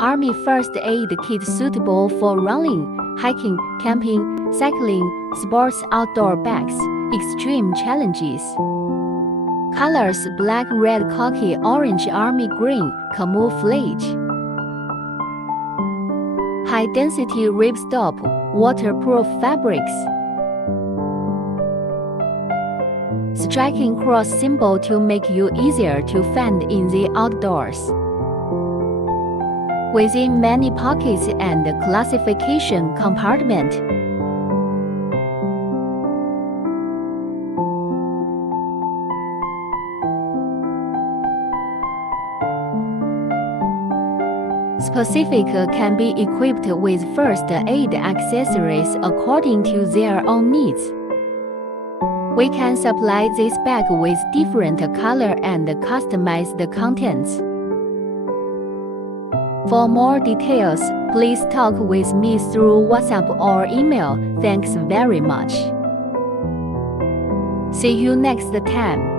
Army First Aid Kit suitable for running, hiking, camping, cycling, sports outdoor bags, extreme challenges. Colors: black, red, khaki, orange, army green, camouflage. High-density ripstop, waterproof fabrics. Striking cross symbol to make you easier to find in the outdoors. Within many pockets and classification compartment. Specific can be equipped with first aid accessories according to their own needs. We can supply this bag with different color and customize the contents. For more details, please talk with me through WhatsApp or email. Thanks very much. See you next time.